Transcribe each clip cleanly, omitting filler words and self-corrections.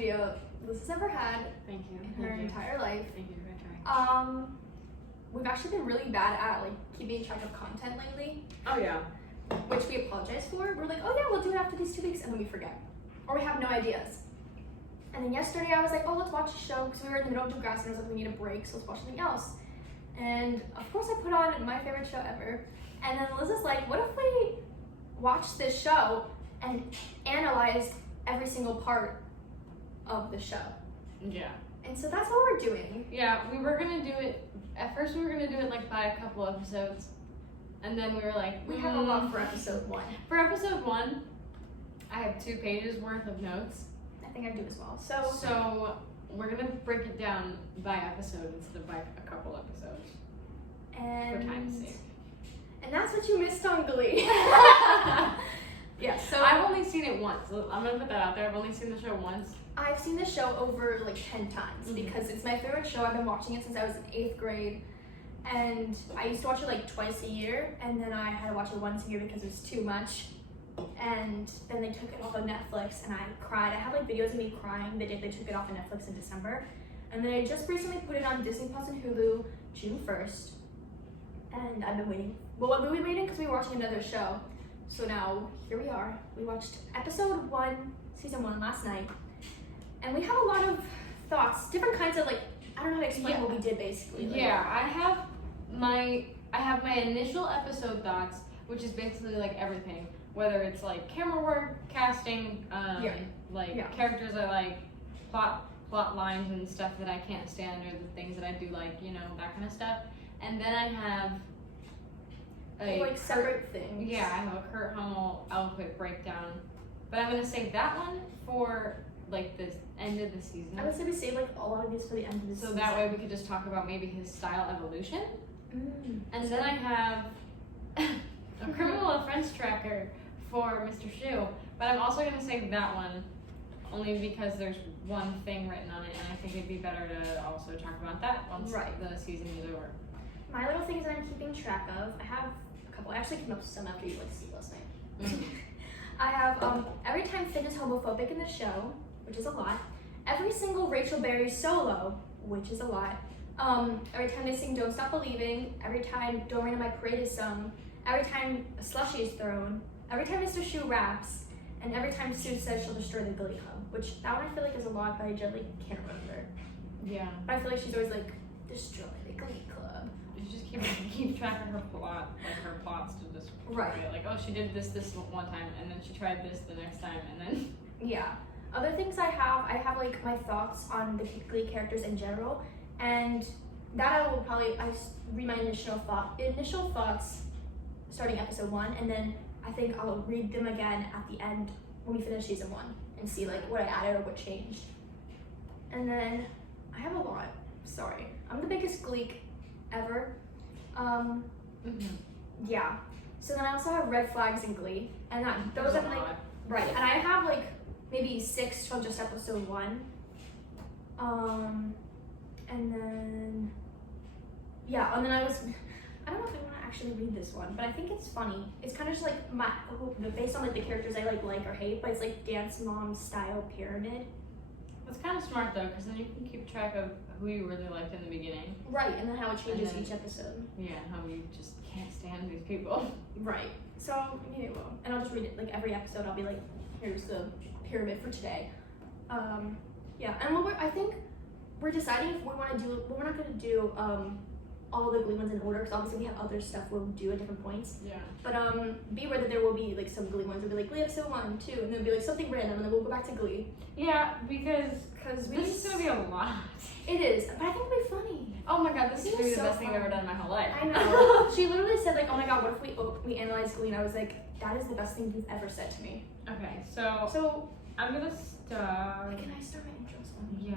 idea Liz has ever had Thank you. in her entire life. Thank you for trying. We've actually been really bad at like keeping track of content lately, Oh yeah. which we apologize for. We're like, oh yeah, we'll do it after these 2 weeks, and then we forget, or we have no ideas. And then yesterday I was like, oh, let's watch a show, because we were in the middle of grass, and I was like, we need a break, so let's watch something else. And of course I put on my favorite show ever, and then Liz is like, what if we watch this show and analyze every single part of the show? Yeah. And so that's what we're doing. Yeah, we were gonna do it. At first, we were gonna do it like by a couple episodes, and then we were like, We have a lot for episode 1. For episode 1, I have 2 pages worth of notes. I think I do as well. So we're gonna break it down by episode instead of by a couple episodes and for time's sake. And that's what you missed on Glee. Yeah, so I've only seen it once. I'm gonna put that out there. I've only seen the show once. I've seen this show over like 10 times because it's my favorite show. I've been watching it since I was in 8th grade. And I used to watch it like twice a year, and then I had to watch it once a year because it was too much. And then they took it off of Netflix, and I cried. I have like videos of me crying the day they took it off of Netflix in December. And then I just recently put it on Disney Plus and Hulu June 1st. And I've been waiting. Well, we've been waiting because we were watching another show. So now, here we are. We watched episode 1, season 1 last night. And we have a lot of thoughts, different kinds of like, I don't know how to explain what we did basically. Like, Yeah, I have my initial episode thoughts, which is basically like everything, whether it's like camera work, casting, characters I like, plot lines and stuff that I can't stand, or the things that I do like, that kind of stuff. And then I have like separate things. Yeah, I have a Kurt Hummel outfit breakdown, but I'm gonna save that one for like the end of the season. I would say we save like a lot of these for the end of the season. So that way we could just talk about maybe his style evolution. And then I have a criminal offense tracker for Mr. Shu, but I'm also gonna save that one only because there's one thing written on it, and I think it'd be better to also talk about that once the season is over. My little things that I'm keeping track of, I have a couple. I actually came up with some after you went to see last night. I have every time Finn is homophobic in the show, which is a lot. Every single Rachel Berry solo, which is a lot. Every time they sing Don't Stop Believing, every time Don't Rain on My Parade is sung, every time a slushie is thrown, every time Mr. Shu raps, and every time Sue says she'll destroy the Glee Club, which that one I feel like is a lot, but I generally can't remember. Yeah. But I feel like she's always like, destroy the Glee Club. You just keep track of her plot, like her plots to just like, oh, she did this one time, and then she tried this the next time, and then yeah. Other things I have like my thoughts on the Glee characters in general, and that I will probably read my initial thoughts starting episode 1, and then I think I'll read them again at the end when we finish season 1 and see like what I added or what changed. And then I have a lot. Sorry, I'm the biggest Gleek ever. Yeah. So then I also have red flags in Glee, and those are like and I have like maybe 6 from just episode 1. And then and then I don't know if I want to actually read this one, but I think it's funny. It's kind of just like based on like the characters I like or hate, but it's like Dance Mom style pyramid. That's kind of smart though, because then you can keep track of who you really liked in the beginning. Right, and then how it changes each episode. Yeah, how you just can't stand these people. Right. So maybe it will, and I'll just read it like every episode. I'll be like, here's the pyramid for today. Yeah, and I think we're deciding if we want to do. We're not going to do all the Glee ones in order, because obviously we have other stuff we'll do at different points. Yeah. But be aware that there will be like some Glee ones. It'll be like Glee episode 1, 2, and then it'll be like something random, and then we'll go back to Glee. Yeah, because this is gonna be a lot. It is, but I think it'll be funny. Oh my god, this is gonna be the best thing I've ever done in my whole life. I know. She literally said like, oh my god, what if we analyze Glee? And I was like, that is the best thing you've ever said to me. Okay, so I'm gonna start. Can I start my intros one? Yeah.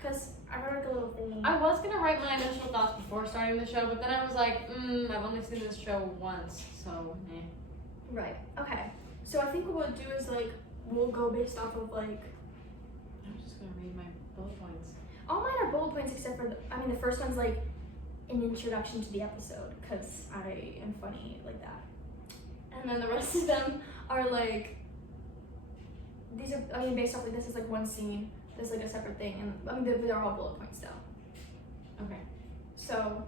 Because I wrote like a little thing. I was gonna write my initial thoughts before starting the show, but then I was like, I've only seen this show once, so eh. Right. Okay. So I think what we'll do is like we'll go based off of like. I'm just gonna read my bullet points. All mine are bullet points except for the first one's like an introduction to the episode because I am funny like that, and then the rest of them are like these are based off like this is like one scene. there's like a separate thing, and I mean they're all bullet points though. Okay. So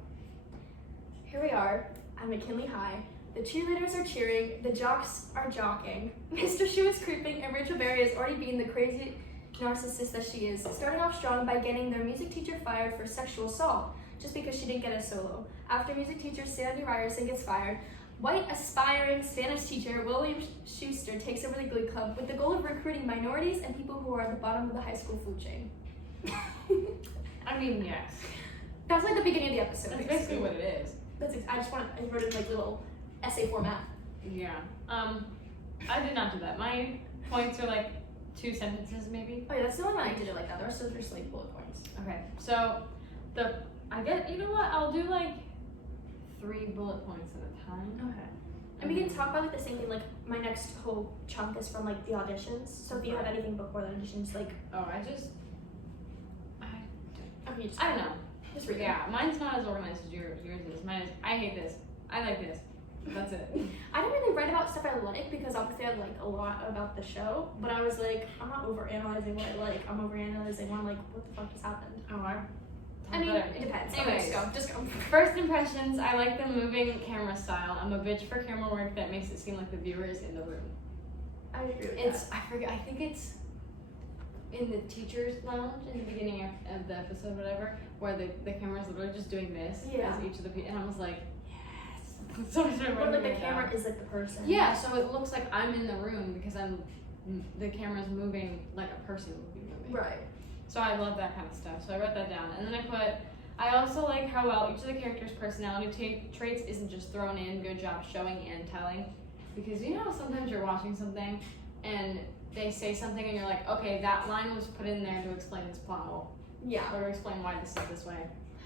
here we are at McKinley High. The cheerleaders are cheering, the jocks are jockeying. Mr. Shu is creeping, and Rachel Berry is already being the crazy narcissist that she is, starting off strong by getting their music teacher fired for sexual assault, just because she didn't get a solo. After music teacher Sandy Ryerson gets fired, white aspiring Spanish teacher William Schuster takes over the Glee Club with the goal of recruiting minorities and people who are at the bottom of the high school food chain. I mean, yes. That's like the beginning of the episode. That's basically what it is. I wrote it in like little essay format. Yeah. I did not do that. My points are like 2 sentences maybe. Oh yeah, that's the only one I did it like that. The rest of them are just like bullet points. Okay. So you know what? I'll do like 3 bullet points at a time. Okay. And we can talk about like the same thing. Like my next whole chunk is from like the auditions. So if you have anything before the auditions, like I don't know. Just read it. Yeah, mine's not as organized as yours is. Mine is, I hate this. I like this. That's it. I didn't really write about stuff I like because obviously I like a lot about the show, but I was like, I'm not overanalyzing what I like. I'm overanalyzing what I'm like, what the fuck just happened? I mean, it depends. Anyways, just go. First impressions, I like the moving camera style. I'm a bitch for camera work that makes it seem like the viewer is in the room. I agree with that. I think it's in the teacher's lounge in the beginning of the episode, whatever, where the camera's literally just doing this as each of the people, and I was like, yes. So but like the camera is like the person. Yeah, so it looks like I'm in the room because the camera's moving like a person would be moving. Right. So I love that kind of stuff. So I wrote that down, and then I also like how well each of the characters' personality traits isn't just thrown in. Good job showing and telling, because you know sometimes you're watching something and they say something and you're like, okay, that line was put in there to explain this plot hole. Yeah. Or to explain why this is this way.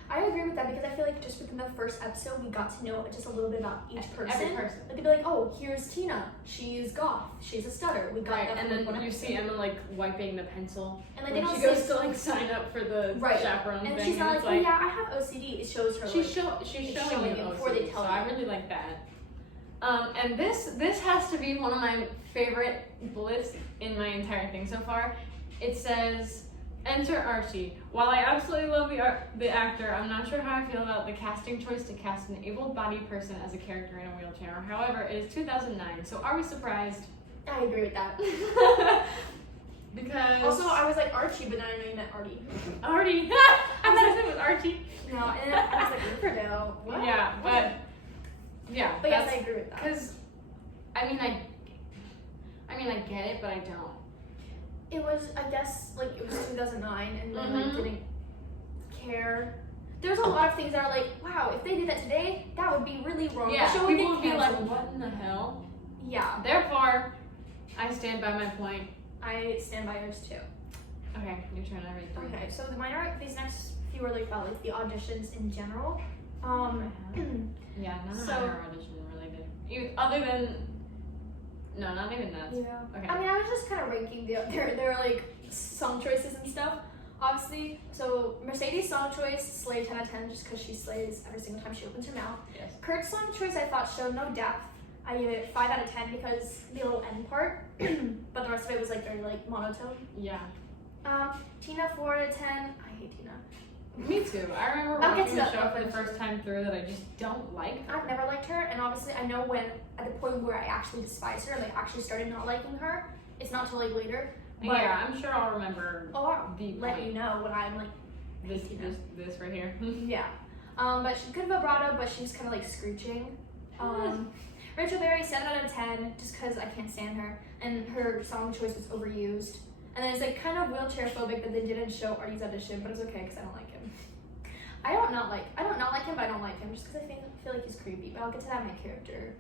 I agree with that because I feel like just within the first episode, we got to know just a little bit about each person. Every person. Like they'd be like, oh, here's Tina. She's goth. She's a stutter. We got that. And then you see Emma like wiping the pencil. And like they don't she goes to like sign up for the chaperone and thing. She's not like, oh yeah, I have OCD. It shows her. She's showing you before they tell you. So I really like that. And this has to be one of my favorite bullets in my entire thing so far. It says, enter Archie. While I absolutely love the actor, I'm not sure how I feel about the casting choice to cast an able-bodied person as a character in a wheelchair. However, it is 2009, so are we surprised? I agree with that. Because also, I was like Archie, but then I know you meant Artie. Artie. I thought it was Archie. No, and then I was like Riverdale. What? Yeah, but yes, I agree with that. Because I get it, but I don't. It was, I guess, like it was 2009, and then like didn't care. There's a lot of things that are like, wow, if they did that today, that would be really wrong. Yeah, the show people would would be like, what in the hell? Yeah. Therefore, I stand by my point. I stand by yours too. Okay, your turn. I read 3. Okay, so these next few are like about like the auditions in general. Yeah, none of mine are audition related. Other than, no, not even that. Yeah. Okay. I mean, I was just kind of ranking their like song choices and stuff. Obviously, so Mercedes' song choice, slay 10 out of 10, just because she slays every single time she opens her mouth. Yes. Kurt's song choice I thought showed no depth. I give it 5 out of 10 because the little end part, but the rest of it was like very like monotone. Yeah. Tina 4 out of 10. I hate Tina. Me too. I remember watching the show for the first time through that I just don't like her. I've never liked her, and obviously I know when at the point where I actually despise her, like actually started not liking her, it's not till like later. But yeah, I'm sure I'll remember. I'll the let point. you know when I'm like this right here. Yeah. But she's good vibrato, but she's kind of like screeching. Rachel Berry 7 out of 10, just because I can't stand her, and her song choice was overused. And then it's like kind of wheelchair phobic that they didn't show Artie's audition, but it's okay because I don't like him. I don't not like him, but I don't like him just because I feel like he's creepy. But I'll get to that in my character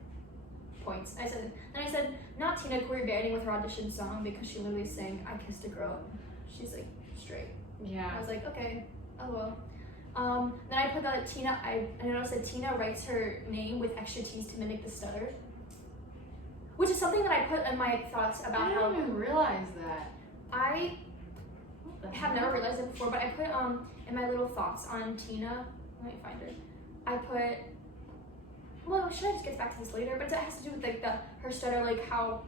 points. I said not Tina Corey Banning with her audition song because she literally sang "I Kissed a Girl." She's like straight. Yeah. I was like, okay, oh well. Then I put that Tina. I noticed that Tina writes her name with extra T's to mimic the stutter, which is something that I put in my thoughts about I didn't even realize that. I have never realized it before, but I put in my little thoughts on Tina. Let me find it. I put. Well, should I just get back to this later? But it has to do with like her stutter, like how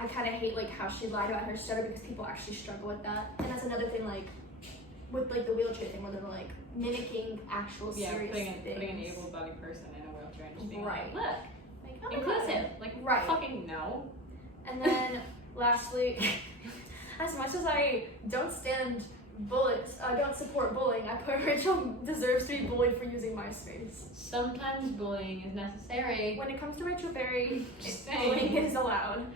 I kind of hate like how she lied about her stutter because people actually struggle with that. And that's another thing, like with like the wheelchair thing where they're like mimicking actual serious things. Putting an able-bodied person in a wheelchair and just being Right. like, look, Like, oh, inclusive. Like, right. fucking no. And then lastly, as much as I don't stand bullets, I don't support bullying, I put Rachel deserves to be bullied for using MySpace. Sometimes bullying is necessary. When it comes to Rachel Berry, Just bullying saying. is allowed.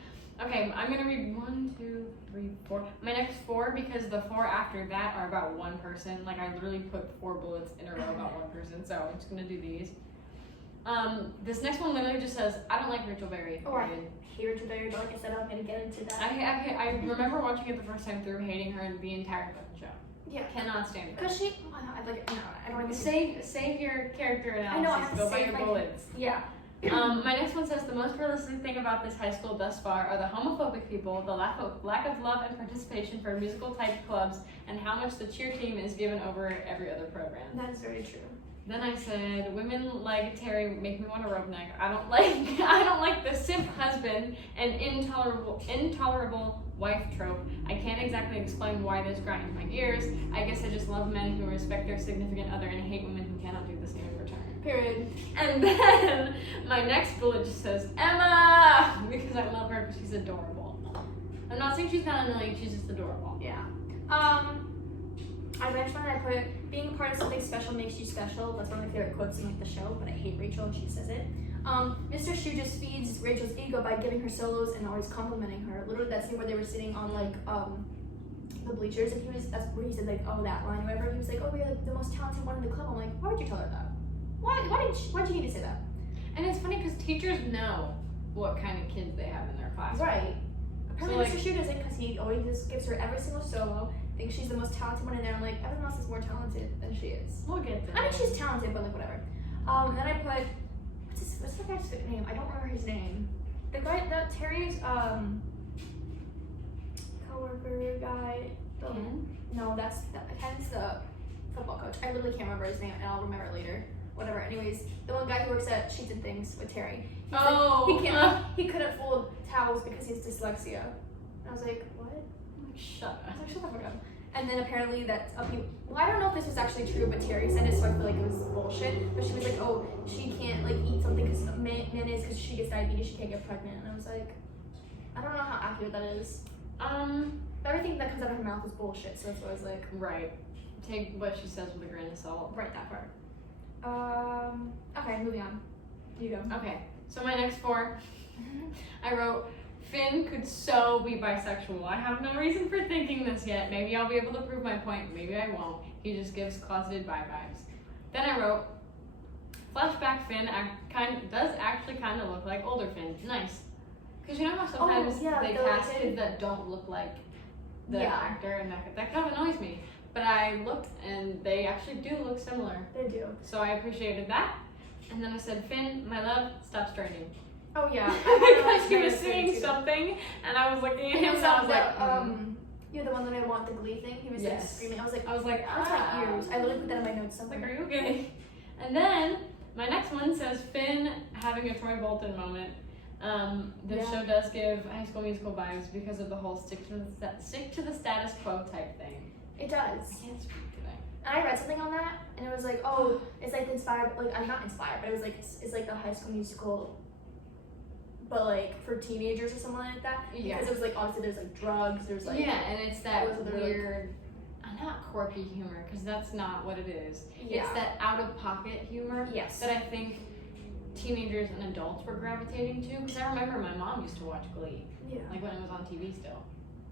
Okay, I'm gonna read 1, 2, 3, 4. My next 4, because the 4 after that are about one person. Like, I literally put 4 bullets in a row about one person, so I'm just gonna do these. This next one literally just says, I don't like Rachel Berry. Oh, I hate Rachel Berry, but like I said, I'm gonna get into that. I remember watching it the first time through, hating her the entire fucking show. Yeah. Cannot stand her. Because she, oh, I like, no, I don't even Save your character I know, I analysis. have to Go by save your my- bullets. Yeah. My next one says the most realistic thing about this high school thus far are the homophobic people, the lack of love and participation for musical type clubs, and how much the cheer team is given over every other program. That is very true. Then I said, women like Terry make me want to rub neck. I don't like the simp husband and intolerable wife trope. I can't exactly explain why this grinds my gears. I guess I just love men who respect their significant other and hate women who cannot do the same in return. Period. And then my next bullet just says Emma, because I love her because she's adorable. I'm not saying she's not annoying, she's just adorable. Yeah. I mentioned I put being a part of something special makes you special. That's one of my favorite quotes in like the show, but I hate Rachel and she says it. Mr. Shu just feeds Rachel's ego by giving her solos and always complimenting her. Literally that scene where they were sitting on like the bleachers and that's where he said like, oh, that line or whatever. He was like, oh, you're like, the most talented one in the club. I'm like, why would you tell her that? Why'd you need to say that? And it's funny because teachers know what kind of kids they have in their class. Right. Apparently So, Mr. Shu doesn't because he always just gives her every single solo. Thinks she's the most talented one in there. I'm like, everyone else is more talented than she is. We'll get there. I mean, she's talented, but like whatever. And then I put what's the guy's name? I don't remember his name. The guy, Terry's coworker guy. Ken? No, Ken's the football coach. I literally can't remember his name, and I'll remember it later. Whatever. Anyways, the one guy who works at Sheets and Things with Terry. He couldn't fold towels because he has dyslexia. And I was like, what? Shut up. I was like, shut the fuck up. And then apparently I don't know if this was actually true, but Terry said it, so I feel like it was bullshit. But she was like, oh, she can't like eat something because mayonnaise because she gets diabetes, she can't get pregnant. And I was like, I don't know how accurate that is. But everything that comes out of her mouth is bullshit, so that's what I was like. Right. Take what she says with a grain of salt. Right, that part. Okay, moving on. You go. Okay, so my next 4, I wrote, Finn could so be bisexual. I have no reason for thinking this yet. Maybe I'll be able to prove my point. Maybe I won't. He just gives closeted bi vibes. Then I wrote, flashback Finn does actually kind of look like older Finn. Nice. Because you know how sometimes they cast kids that don't look like the actor, and that kind of annoys me. But I looked, and they actually do look similar. They do. So I appreciated that. And then I said, Finn, my love, stop straining. Oh yeah. Because he was singing something, and I was looking at him, and I was like, you're the one that I want the Glee thing. He was like screaming. I was like, that's my ears. I literally put that in my notes I was somewhere. like, are you okay? And then my next one says Finn having a Troy Bolton moment. This show does give High School Musical vibes because of the whole stick to the status quo type thing. It does. I can't speak today. And I read something on that, and it was like, oh, it's like inspired. Like I'm not inspired, but it was like it's like the High School Musical, but like for teenagers or something like that. Yeah. Because it was like obviously there's like drugs. There's like and it's that like- weird, not quirky humor, because that's not what it is. Yeah. It's that out of pocket humor. Yes. That I think teenagers and adults were gravitating to. Because I remember my mom used to watch Glee, Yeah. like when it was on TV still.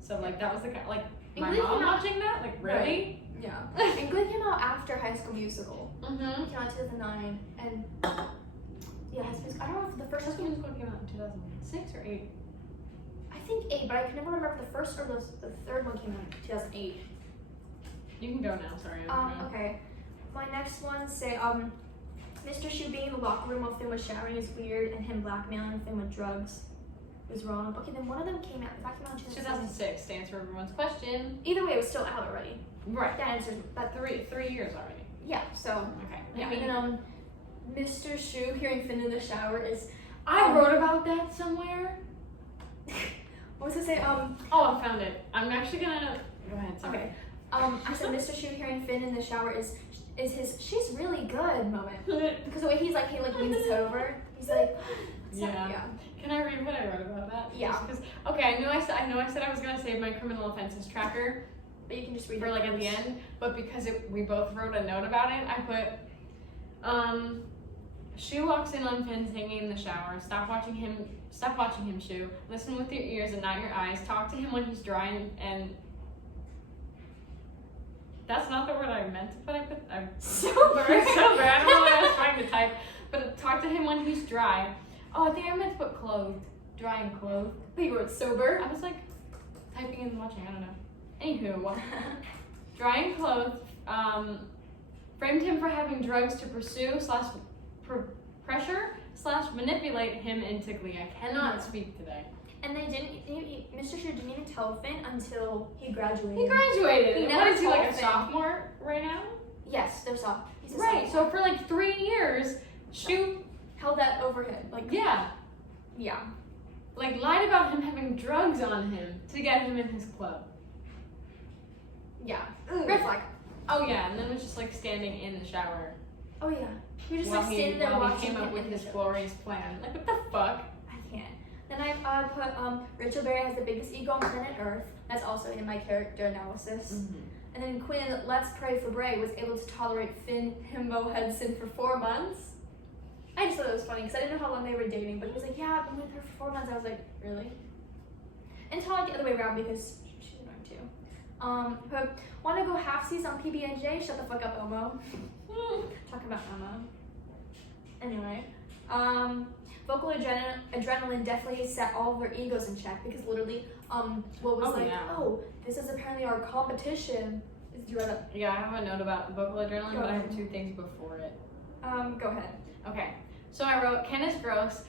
So like that was the kind like And my Glee mom came out- watching that, like really. Right. Yeah. And Glee came out after High School Musical. Mm-hmm. It came out in 2009, and yeah, High School Musical. I don't know if the first High School Musical came out in 2006 or 8. I think 8, but I can never remember if the first or the third one came out in 2008. You can go now. Sorry. Okay. My next one say Mr. Shu being in the locker room while Finn was showering is weird, and him blackmailing Finn with drugs was wrong. Okay, then one of them came out. That came out in 2006 to answer everyone's question. Either way, it was still out already. Right. That answers that. 3 years already. Yeah. So Okay. yeah. And then Mr. Shu hearing Finn in the shower is. I wrote about that somewhere. What was I say? Oh, I found it. I'm actually gonna go ahead. Sorry. Okay. I said Mr. Shu hearing Finn in the shower is his she's really good moment because the way he leans his head over. He's like, yeah. Can I read what I wrote about that? Yeah. Okay, I know I said I was gonna save my criminal offenses tracker, but you can just read for it like at the end. But because we both wrote a note about it, I put Shu walks in on Finn singing in the shower. Stop watching him, Shu. Listen with your ears and not your eyes. Talk to him when he's dry and that's not the word I meant to put. I'm sober. I don't know what I was trying to type. But talk to him when he's dry. Oh, I think I meant to put clothed. Dry and clothed. But you wrote sober. I was like typing and watching. I don't know. Anywho, dry and clothed. Framed him for having drugs to pursue / pressure / manipulate him into glee. I cannot speak today. And they didn't. Mr. Shu didn't even tell Finn until he graduated. He graduated. He What never is he, like a told Finn. sophomore right now? Yes, they're soft. He's a Right. sophomore. So for like 3 years, Shu Held that over him. Like yeah, like lied about him having drugs on him to get him in his club. yeah. Ugh. Red flag. Oh yeah, and then was just like standing in the shower Oh yeah. He was just while like standing there he watching came up him with in the his show. glorious plan. Like what the fuck? I can't. Then I put Rachel Berry has the biggest ego on planet Earth. That's also in my character analysis. And then Quinn, Let's Pray for Bray, was able to tolerate Finn Himbo Hudson for 4 months. I just thought it was funny because I didn't know how long they were dating, but he was like, yeah, I've been with her for 4 months. I was like, really? And Tala the other way around because she's annoying too. But want to go halfsies on PB&J? Shut the fuck up, Elmo. Talking about Elmo. Anyway, vocal adrenaline definitely set all of their egos in check because literally, what was oh, this is apparently our competition. Did you write up? Yeah, I have a note about vocal adrenaline, but I have 2 things before it. Go ahead. Okay, so I wrote, Ken is gross.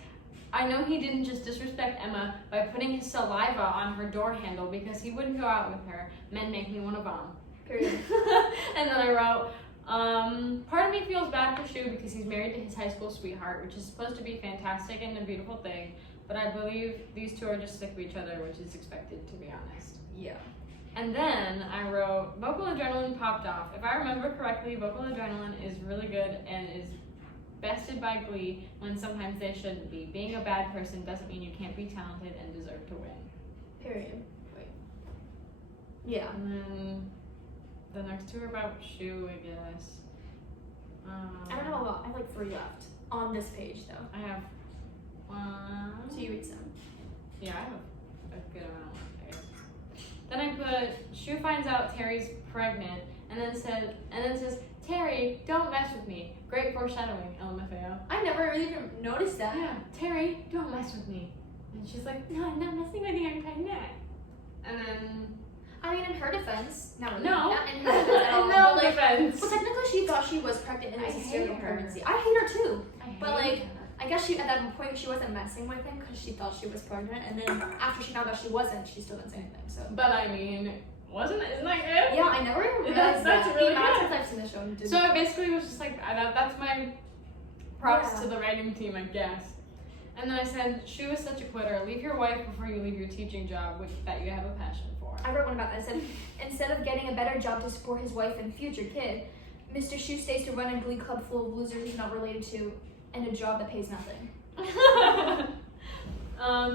I know he didn't just disrespect Emma by putting his saliva on her door handle because he wouldn't go out with her. Men make me want to vom. Period. And then I wrote, part of me feels bad for Shu because he's married to his high school sweetheart, which is supposed to be fantastic and a beautiful thing, but I believe these two are just sick of each other, which is expected, to be honest. Yeah. And then I wrote, vocal adrenaline popped off. If I remember correctly, vocal adrenaline is really good and is bested by glee when sometimes they shouldn't be. Being a bad person doesn't mean you can't be talented and deserve to win. Period. Wait. Yeah. And then the next 2 are about Shu, I guess. I don't have a lot. I have like 3 left on this page though. I have 1. So you read some. Yeah, I have a good amount left, I guess. Then I put, Shu finds out Terry's pregnant and then says, Terry, don't mess with me. Great foreshadowing, LMFAO. I never really even noticed that. Yeah, Terry, don't mess with me. And she's like, no, I'm not messing with you, I'm pregnant. And then, I mean, in her defense, not really. No. Not in her defense at all. no but, like, defense. well, technically, she thought she was pregnant and it I was a hate serial her. pregnancy. I hate her too. But hate like, her. I guess she at that point she wasn't messing with him because she thought she was pregnant, and then after she found out she wasn't, she still didn't say anything. So. But I mean, isn't that good? Yeah, I never even realized That's that. really The amount good. of times I've seen the show and didn't. So it basically was just like, that's my props Yeah. to the writing team, I guess. And then I said, Shu is such a quitter. Leave your wife before you leave your teaching job, that you have a passion for. I wrote one about that. I said, instead of getting a better job to support his wife and future kid, Mr. Shu stays to run a glee club full of losers he's not related to and a job that pays nothing. I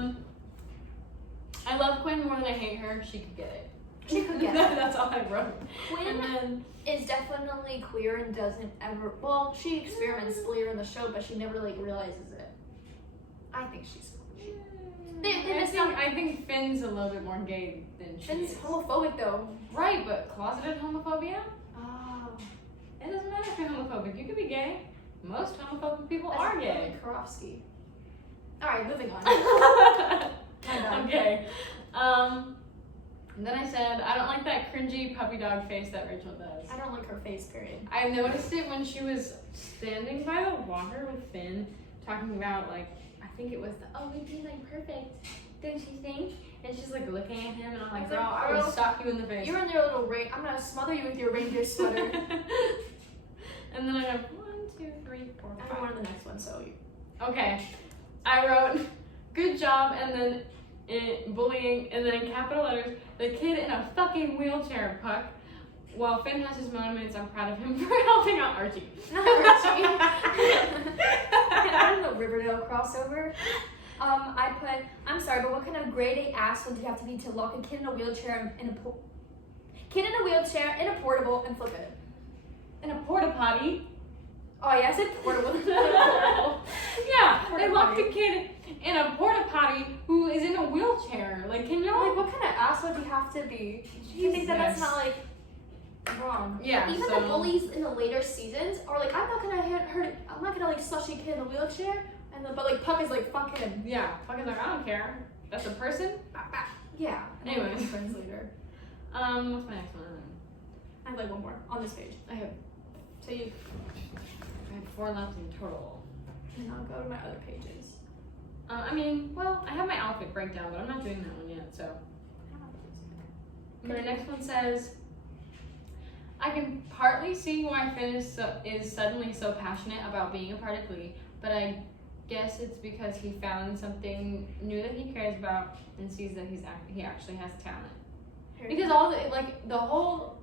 love Quinn more than I hate her. She could get it. She could get it. That's all I wrote. Quinn And then, is definitely queer and doesn't ever, well, she experiments later in the show, but she never like realizes it. I think she's queer. I think Finn's a little bit more gay than she Finn's is. homophobic though. Right, but closeted homophobia? Oh. It doesn't matter if you're homophobic. You could be gay. Most homophobic people are gay. Karofsky. Alright, moving on. Okay. And then I said, I don't like that cringy puppy dog face that Rachel does. I don't like her face, period. I noticed it when she was standing by the water with Finn, talking about, like, I think it was we'd be, like, perfect, don't you think? And she's, like, looking at him, and I'm like, girl, I would sock you in the face. You're in your little I'm gonna smother you with your reindeer sweater. And then I have 1, 2, 3, 4, 5. I have one on the next one, so you. Okay. I wrote, good job, and then bullying, and then in capital letters, the kid in a fucking wheelchair, Puck. While Finn has his moments, I'm proud of him for helping out Archie. Not Archie. I don't know, Riverdale crossover. I put, I'm sorry, but what kind of grade A asshole do you have to be to lock a kid in a wheelchair in a portable and flip it? In a porta potty. Oh yeah, I said portable. Yeah, Porta they locked potty. a kid in a porta potty who is in a wheelchair. Like, can y'all? Like, what kind of asshole do you have to be? Do you think that that's not like wrong? Yeah. Even so, the bullies in the later seasons are like, I'm not gonna like slush a kid in a wheelchair, but like Puck is like, fuck him. Yeah, fucking like, I don't care. That's a person. Yeah. Anyways. Friends later. What's my next one? I have like one more on this page. I have So you, 4 left in total. and I'll go to my other pages. I mean, well, I have my outfit breakdown, but I'm not doing that one yet. So my next one says, I can partly see why Finn is suddenly so passionate about being a part of Glee, but I guess it's because he found something new that he cares about and sees that he actually has talent. Because all the whole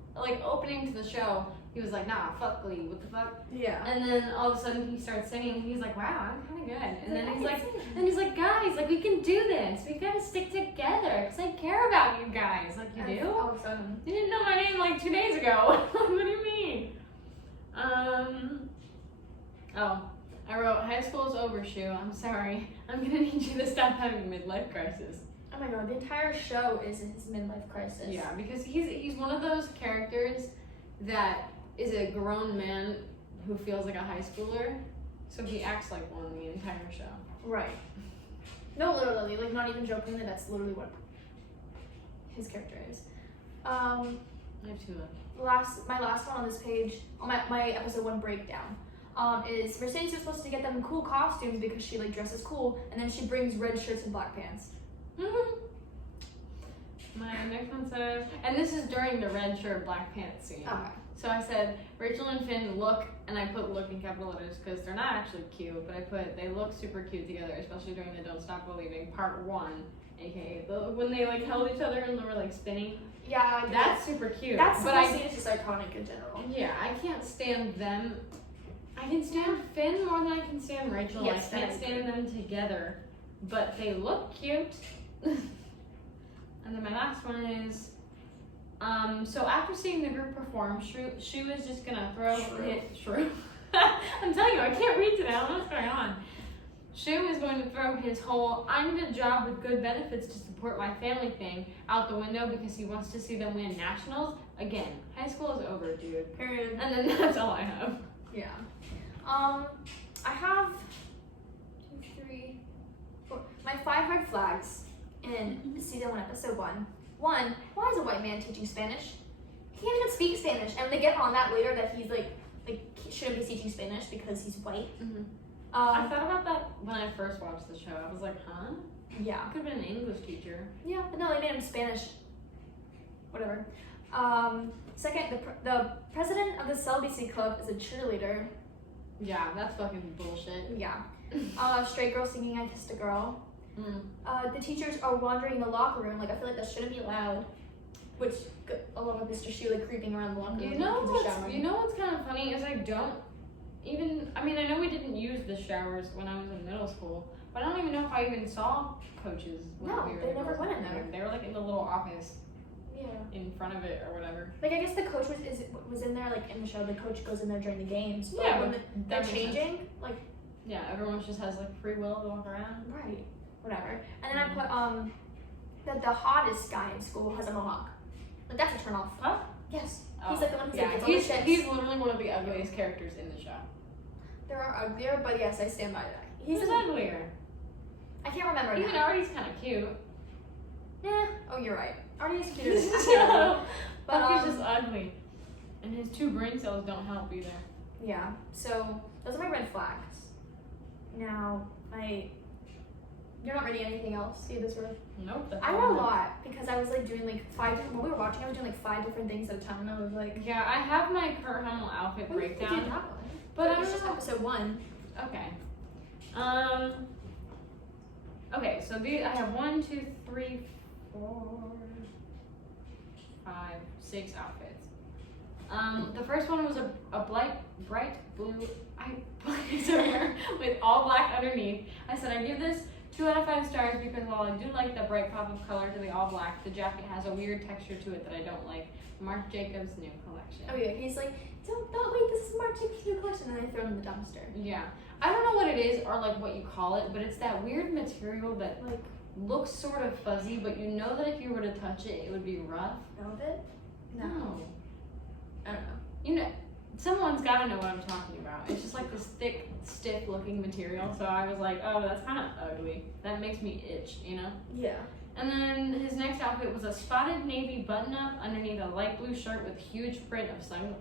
opening to the show, he was like, nah, fuck Glee, what the fuck? Yeah. And then all of a sudden he starts singing, and he's like, wow, I'm kind of good. And then he's like, guys, like, we can do this. We gotta stick together, because I care about you guys. Like, you do? All of a sudden. You didn't know my name like 2 days ago. What do you mean? I wrote, high school's over, Shu. I'm sorry. I'm gonna need you to stop having a midlife crisis. Oh my god, the entire show is his midlife crisis. Yeah, because he's one of those characters that is a grown man who feels like a high schooler, so he acts like one the entire show. Right. No, literally, like not even jokingly, that's literally what his character is. I have 2 left. My last one on this page, on my episode 1 breakdown, is Mercedes was supposed to get them cool costumes because she like dresses cool, and then she brings red shirts and black pants. My next one says, and this is during the red shirt, black pants scene. Okay. So I said, Rachel and Finn look, and I put look in capital letters because they're not actually cute, but I put they look super cute together, especially during the Don't Stop Believing part 1, aka when they like held each other and they were like spinning. Yeah, That's super cute. That's but scene is just iconic in general. Yeah, I can't stand them. I can stand Finn more than I can stand Rachel. Yes, I can't stand them together, but they look cute. And then my last one is, so after seeing the group perform, Shu is just gonna throw Shrew. I'm telling you, I can't read today. I don't know what's going on. Shu is going to throw his whole I need a job with good benefits to support my family thing out the window because he wants to see them win nationals. Again, high school is over, dude. Period. And then that's all I have. Yeah. I have 2, 3, 4. My 5 red flags in season 1, episode 1. 1, why is a white man teaching Spanish? He can't even speak Spanish, and they get on that later that he's like he shouldn't be teaching Spanish because he's white. Mm-hmm. I thought about that when I first watched the show. I was like, huh? Yeah. I could have been an English teacher. Yeah, but no, they made him Spanish. Whatever. Second, the president of the CLBC club is a cheerleader. Yeah, that's fucking bullshit. Yeah. Straight girl singing I Kissed a Girl. Mm. The teachers are wandering the locker room. Like, I feel like that shouldn't be allowed. Which, along with Mr. Sheila creeping around the locker room. You know what's kind of funny is I know we didn't use the showers when I was in middle school, but I don't even know if I even saw coaches when No, we were they never went in there. They were like in the little office Yeah. in front of it or whatever. Like, I guess the coach was in there, like, in the show. The coach goes in there during the games. But Yeah, when but they're that makes changing, like, Yeah, everyone just has like free will to walk around. right. Whatever. And then I put, that the hottest guy in school has a mohawk. Like, that's a turn off. Huh? Yes. Oh. He's like the one who's Yeah, like, gets all the shits. he's literally one of the ugliest characters in the show. There are uglier, but yes, I stand by that. He's uglier. I can't remember Even now. Artie's kind of cute. Yeah. Oh, you're right. Artie is cuter than No. But, But he's just ugly. And his 2 brain cells don't help either. yeah. So those are my red flags. Now, you're not reading anything else either, sort of. Nope. I read a lot because I was like doing like 5 different. When we were watching, I was doing like 5 different things at a time, and I was like, Yeah, I have my Kurt Hummel outfit well, you could do breakdown. that one. But I it's don't just know. episode 1. Okay. Okay, so I have 1, 2, 3, 4, 5, 6 outfits. The first one was a bright blue blazer with all black underneath. I said I give this 2 out of 5 stars because while I do like the bright pop of color to the all black, the jacket has a weird texture to it that I don't like. Marc Jacobs' new collection. Oh yeah, he's like, don't wait, this is Marc Jacobs' new collection, and I throw it in the dumpster. Yeah. I don't know what it is or like what you call it, but it's that weird material that Like looks sort of fuzzy, but you know that if you were to touch it, it would be rough. velvet? No. I don't know. You know, someone's got to know what I'm talking about. It's just like this thick, stiff-looking material. So I was like, oh, that's kind of ugly. That makes me itch, you know? Yeah. And then his next outfit was a spotted navy button-up underneath a light blue shirt with huge print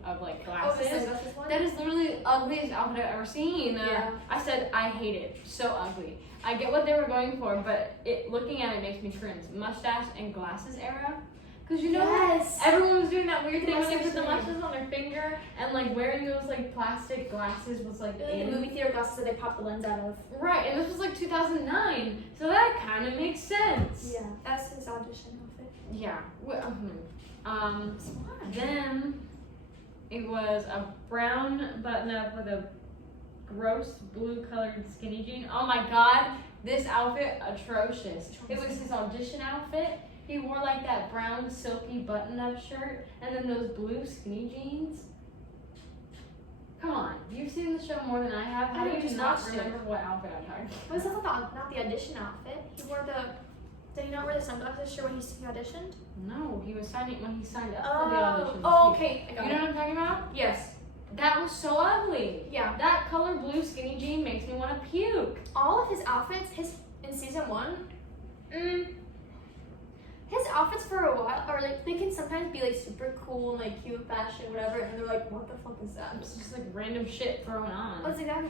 of like glasses. Oh, the sunglasses one? That is literally the ugliest outfit I've ever seen. Yeah. I said I hate it. So ugly. I get what they were going for, but looking at it makes me cringe. Mustache and glasses era. Because you know Yes. everyone was doing that weird thing where they Mustache put the thing. mustaches on their finger and like wearing those like plastic glasses was like They're like the movie theater glasses that they pop the lens out of. Right, and this was like 2009, so that kind of makes sense. Yeah. That's his audition outfit. Yeah. Then it was a brown button-up with a gross blue-colored skinny jean. Oh my god, this outfit atrocious. It was his audition outfit. He wore like that brown silky button-up shirt and then those blue skinny jeans. Come on, you've seen the show more than I have. How I do you just not watched it. remember what outfit I'm talking But about? it's not the audition outfit. He wore did he not wear the sunglasses shirt when he auditioned? No, he was when he signed up for the audition. Oh, okay. I You got know it. what I'm talking about? Yes. That was so ugly. Yeah. That color blue skinny jean makes me want to puke. All of his outfits, in season 1, his outfits for a while are like, they can sometimes be like super cool and like cute fashion, whatever, and they're like, what the fuck is that? It's just like random shit thrown on. That's exactly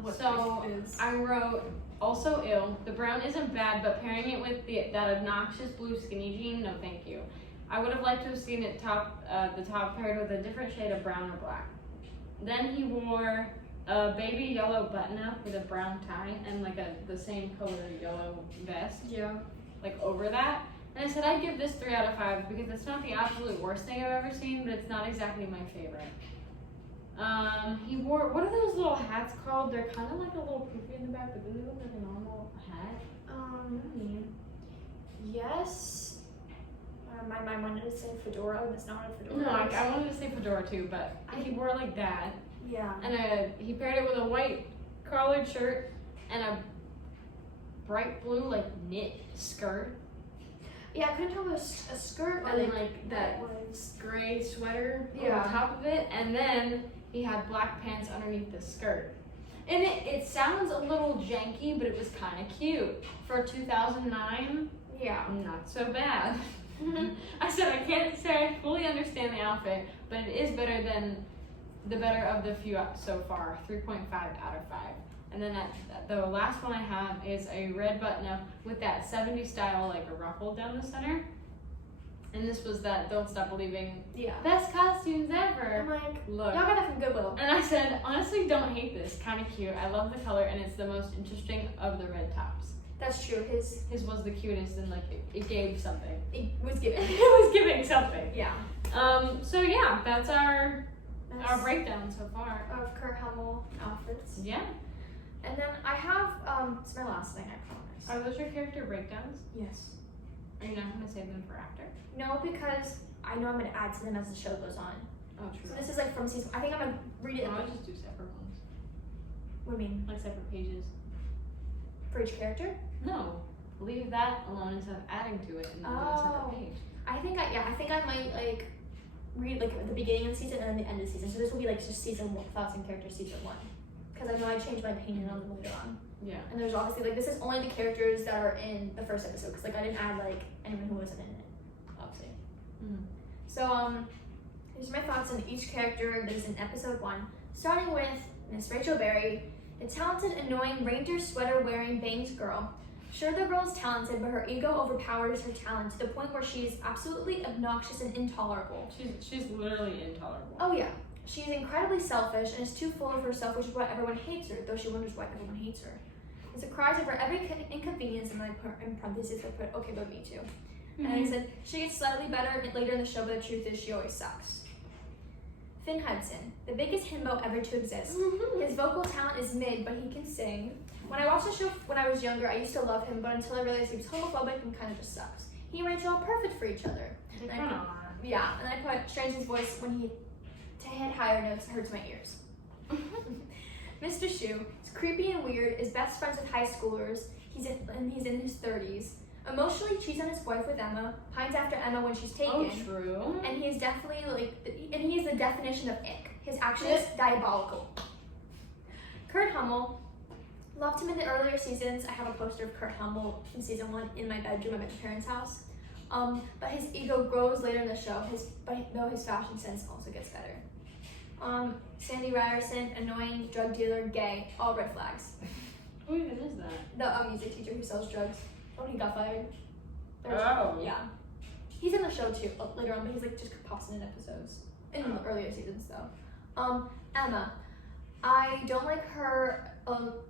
what So it is. I wrote also ill. The brown isn't bad, but pairing it with that obnoxious blue skinny jean, no thank you. I would have liked to have seen it the top paired with a different shade of brown or black. Then he wore a baby yellow button up with a brown tie and like the same color yellow vest, Yeah. like over that. And I said I'd give this 3 out of 5 because it's not the absolute worst thing I've ever seen, but it's not exactly my favorite. He wore, what are those little hats called? They're kind of like a little poofy in the back, but then they look like a normal hat. Yes. My mind wanted to say fedora, and it's not a fedora. No, I wanted to say fedora too, but he wore like that. Yeah. And he paired it with a white collared shirt and a bright blue like knit skirt. Yeah, I couldn't tell if it was a skirt or And like that was. gray sweater Yeah. on top of it, and then he had black pants underneath the skirt. And it sounds a little janky, but it was kind of cute. For 2009, Yeah. not so bad. I said I can't say I fully understand the outfit, but it is better than the better of the few so far, 3.5 out of 5. And then the last one I have is a red button-up with that 70s style, like a ruffle down the center. And this was that Don't Stop Believing Yeah. best costumes I'm ever. like, Look. y'all got that from Goodwill. And I said, honestly, don't hate this. Kind of cute. I love the color, and it's the most interesting of the red tops. That's true. His His was the cutest, and like it gave something. it was given. It was giving something. Yeah. So yeah, that's our That's breakdown so far. of Kurt Hummel outfits. Yeah. And then I have it's my last thing, I promise. Are those your character breakdowns? Yes. Are you not gonna save them for after? No, because I know I'm gonna add to them as the show goes on. Oh, true. So this is like from season. I think I'm gonna read it. Why don't we just do separate ones, What do you mean? like separate pages? For each character? No, leave that alone instead of adding to it and then do a Oh. separate page. I think I might like read like at the beginning of the season and then the end of the season. So this will be like just season 1, thoughts and characters season 1. Because I know I changed my opinion on them later on. Yeah. And there's obviously like this is only the characters that are in the first episode because like I didn't add like anyone who wasn't in it, obviously. Mm. So these are my thoughts on each character that is in episode 1. Starting with Miss Rachel Berry, the talented, annoying Ranger sweater wearing bangs girl. Sure, the girl is talented, but her ego overpowers her talent to the point where she is absolutely obnoxious and intolerable. She's literally intolerable. Oh yeah. She is incredibly selfish and is too full of herself, which is why everyone hates her, though she wonders why everyone hates her. It's a cries over every inconvenience, and then I put in parentheses, I put, okay, but me too. And I said, she gets slightly better later in the show, but the truth is she always sucks. Finn Hudson, the biggest himbo ever to exist. His vocal talent is mid, but he can sing. When I watched the show when I was younger, I used to love him, but until I realized he was homophobic and kind of just sucks. He and Rachel are perfect for each other. Yeah, and I put Strange's voice when he hit higher notes hurts my ears. Mr. Shu is creepy and weird, is best friends with high schoolers, he's in his 30s. Emotionally cheats on his wife with Emma, pines after Emma when she's taken. Oh, true. And he is definitely and he is the definition of ick. His action is diabolical. Kurt Hummel, loved him in the earlier seasons. I have a poster of Kurt Hummel in season 1 in my bedroom at my parents' house. But his ego grows later in the show. Though his fashion sense also gets better. Sandy Ryerson, annoying, drug dealer, gay, all red flags. Who even is that? The music teacher who sells drugs. When he got fired. Oh. Yeah. He's in the show too later on, but he's just pops in episodes. In the earlier seasons though. Emma. I don't like her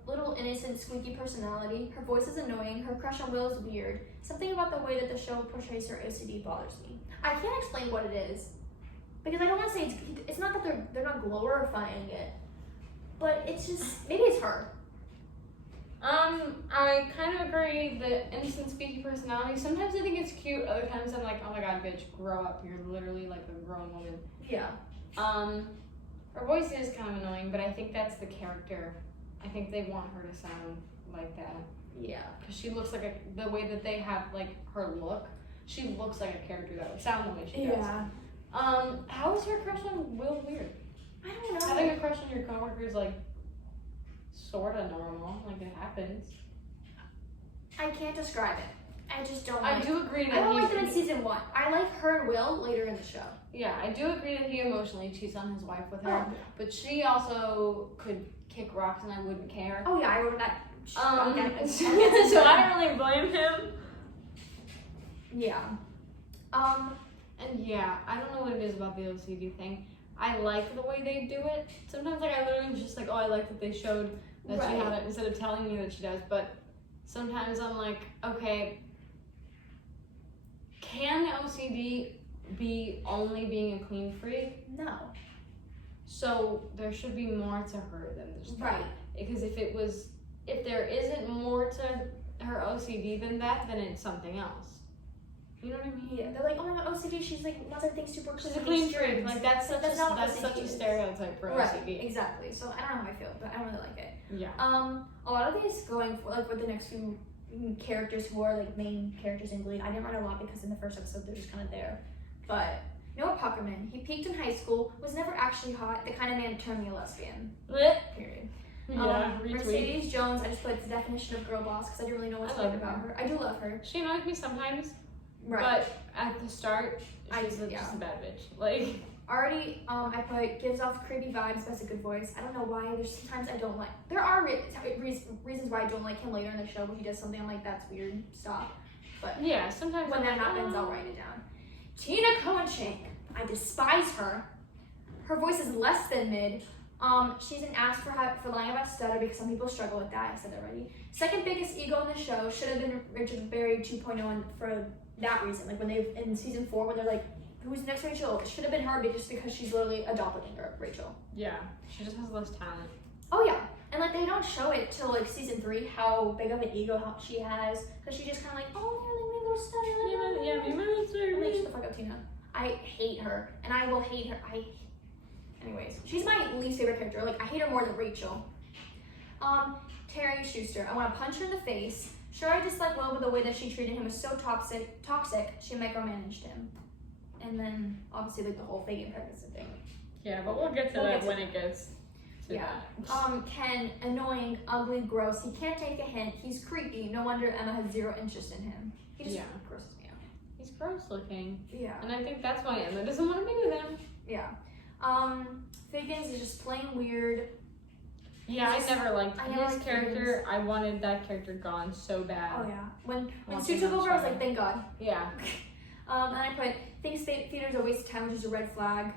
little innocent squeaky personality. Her voice is annoying. Her crush on Will is weird. Something about the way that the show portrays her OCD bothers me. I can't explain what it is. Because I don't want to say it's not that they're not glorifying it. But it's just, maybe it's her. I kind of agree. The innocent, squeaky personality. Sometimes I think it's cute. Other times I'm like, oh my god, bitch, grow up. You're literally like a grown woman. Yeah. Her voice is kind of annoying, but I think that's the character. I think they want her to sound like that. Yeah. Because she looks like the way that they have like her look. She looks like a character that would sound the way she does. Yeah. How is her crush on Will weird? I don't know. Having a crush on your coworker is like sorta normal. Like it happens. I can't describe it. I just don't I do agree that I don't like them in season 1. I like her and Will later in the show. Yeah, I do agree that he emotionally cheats on his wife with her, but she also could kick rocks and I wouldn't care. Oh yeah, I wrote that. So I don't really blame him. Yeah. And yeah, I don't know what it is about the OCD thing. I like the way they do it. Sometimes like I literally was just like, oh, I like that they showed that she had it instead of telling me that she does. But sometimes I'm like, okay, can OCD be only being a clean freak? No. So there should be more to her than just that. Right. Because if there isn't more to her OCD than that, then it's something else. You know what I mean? Yeah. They're like, oh my god, OCD. She's like wants everything super clean. She's a clean freak. Like that's such a is. stereotype for OCD. Exactly. So I don't know how I feel, but I don't really like it. Yeah. A lot of these going for like with the next few characters who are like main characters in Glee. I didn't write a lot because in the first episode they're just kind of there. But Noah Puckerman, he peaked in high school, was never actually hot, the kind of man to turn me a lesbian. Period. Yeah, Mercedes Jones, I just put the definition of girl boss because I didn't really know what to like about her. I do love her. She annoys me sometimes. Right. But at the start, she's just a bad bitch. Like already, I put gives off creepy vibes, but has a good voice. I don't know why. There's sometimes I don't like. There are reasons why I don't like him later in the show when he does something. I'm like, that's weird. Stop. But yeah, sometimes when that happens, I'll write it down. Tina Cohen-Shank. I despise her. Her voice is less than mid. She's an ass for lying about stutter because some people struggle with that. I said that already. Second biggest ego in the show should have been Richard Berry 2.0, and for that reason, like when they in season 4 when they're like, who's the next Rachel? It should have been her just because she's literally a doppelganger of Rachel. Yeah, she just has less talent. Oh yeah, and like they don't show it till like season 3 how big of an ego she has because she just kind of like, oh yeah, like my little stutter. Yeah, shut the fuck up, Tina. I hate her, and I will hate her. Anyways, she's my least favorite character. Like I hate her more than Rachel. Terry Schuster. I want to punch her in the face. Sure, I dislike Will, but the way that she treated him was so toxic, she micromanaged him. And then, obviously, like, the whole Fagin pregnancy thing. Yeah, but we'll get to that when it gets to that. Ken, annoying, ugly, gross. He can't take a hint. He's creepy. No wonder Emma has zero interest in him. He just grosses me out. He's gross looking. Yeah. And I think that's why Emma doesn't want to be with him. Yeah. Figgins is just plain weird. Yeah, I never liked his character. I wanted that character gone so bad. Oh yeah. When Stu took over, I was like, thank God. Yeah. And I put, thinks theater's a waste of time, which is a red flag.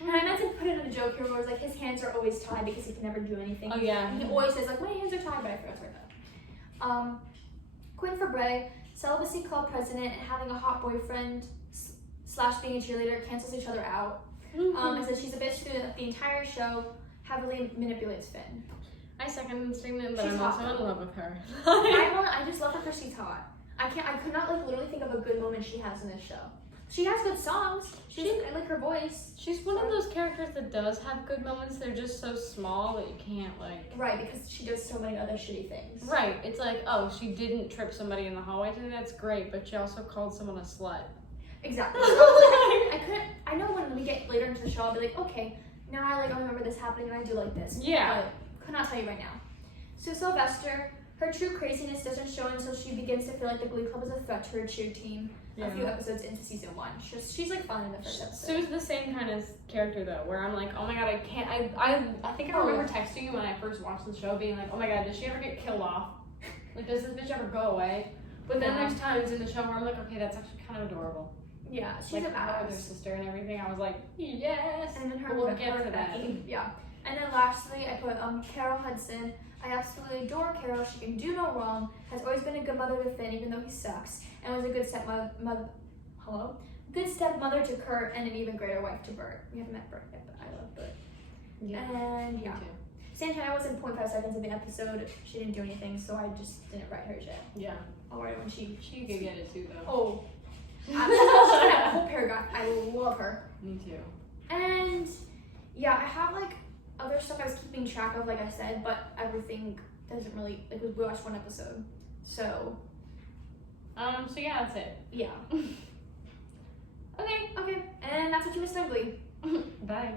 And I meant to put it in a joke here where it was like, his hands are always tied because he can never do anything. Oh yeah. And he always says like, my hands are tied, but I forgot to write that. Quinn Fabray, celibacy club president, and having a hot boyfriend slash being a cheerleader cancels each other out. And says she's a bitch through the entire show, heavily manipulates Finn. I second the statement, but She's I'm hot, also in though. love with her. I just love her because she's hot. I could not like literally think of a good moment she has in this show. She has good songs. I like her voice. She's one of those characters that does have good moments. They're just so small that you can't like. Right, because she does so many other shitty things. Right, it's like, oh, she didn't trip somebody in the hallway today. That's great, but she also called someone a slut. Exactly. I know when we get later into the show, I'll be like, okay, now I remember this happening and I do like this. Yeah. But could not tell you right now. So Sylvester, her true craziness doesn't show until she begins to feel like the Glee Club is a threat to her cheer team. Yeah. A few episodes into season 1. She's like fun in the first episode. Sue's the same kind of character though, where I'm like, oh my god, I can't. I think I remember texting you when I first watched the show, being like, oh my god, does she ever get killed off? Like, does this bitch ever go away? But then there's times in the show where I'm like, okay, that's actually kind of adorable. Yeah, she's like a badass. with her sister and everything. I was like, yes. And then we'll get to that. Yeah. And then lastly, I put Carol Hudson. I absolutely adore Carol. She can do no wrong. Has always been a good mother to Finn, even though he sucks, and was a good good stepmother to Kurt, and an even greater wife to Bert. We haven't met Bert yet, but I love Bert. Yeah. And yeah. Me too. Santana was in 0.5 seconds of the episode. She didn't do anything, so I just didn't write hers yet. Yeah. I'll write it when she could get it too though. Oh. Absolutely. That whole paragraph. I love her. Me too. And yeah, I have like other stuff I was keeping track of, like I said, but everything doesn't really, like, we watched one episode. So yeah, that's it. yeah. Okay. And that's what you missed on Glee. Bye.